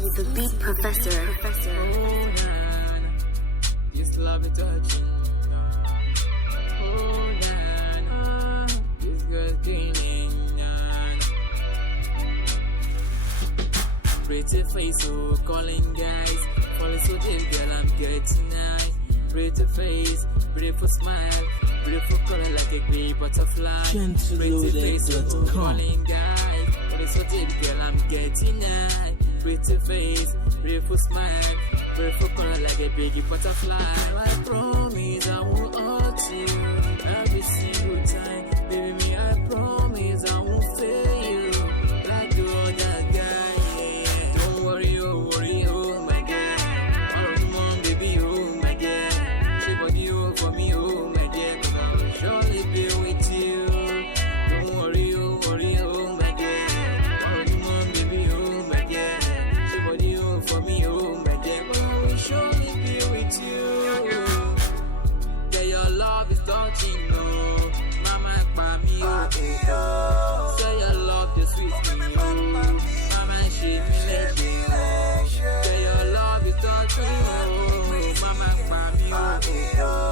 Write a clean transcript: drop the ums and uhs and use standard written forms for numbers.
the beat professor. This love is touching. Hold on, this girl's cleaning. Pretty face, so calling guys. Falling so deep, girl, I'm getting high. Pretty face, beautiful smile, beautiful color like a grey butterfly. Pretty face, so calling guys. Falling so deep, girl, I'm getting high. Pretty face, beautiful smile, beautiful color like a big butterfly. I promise I won't hurt you every single time. Baby, me, I promise I won't fail you like the other guy. Yeah. Don't worry, oh my God. All of the mom, baby, oh my God. Shape body, oh for me, oh my God. 'Cause I will surely be with you. Don't worry, oh my God. All of the mom, baby, oh my God. Shape body, oh for me, oh my God. 'Cause I will surely be with you. Yeah, your love is touching, no. Mama, pa me, oh. Say your love is sweet, me, oh. Mama, she me let you. Yeah, your love is touching, oh. Mama, pa me, oh.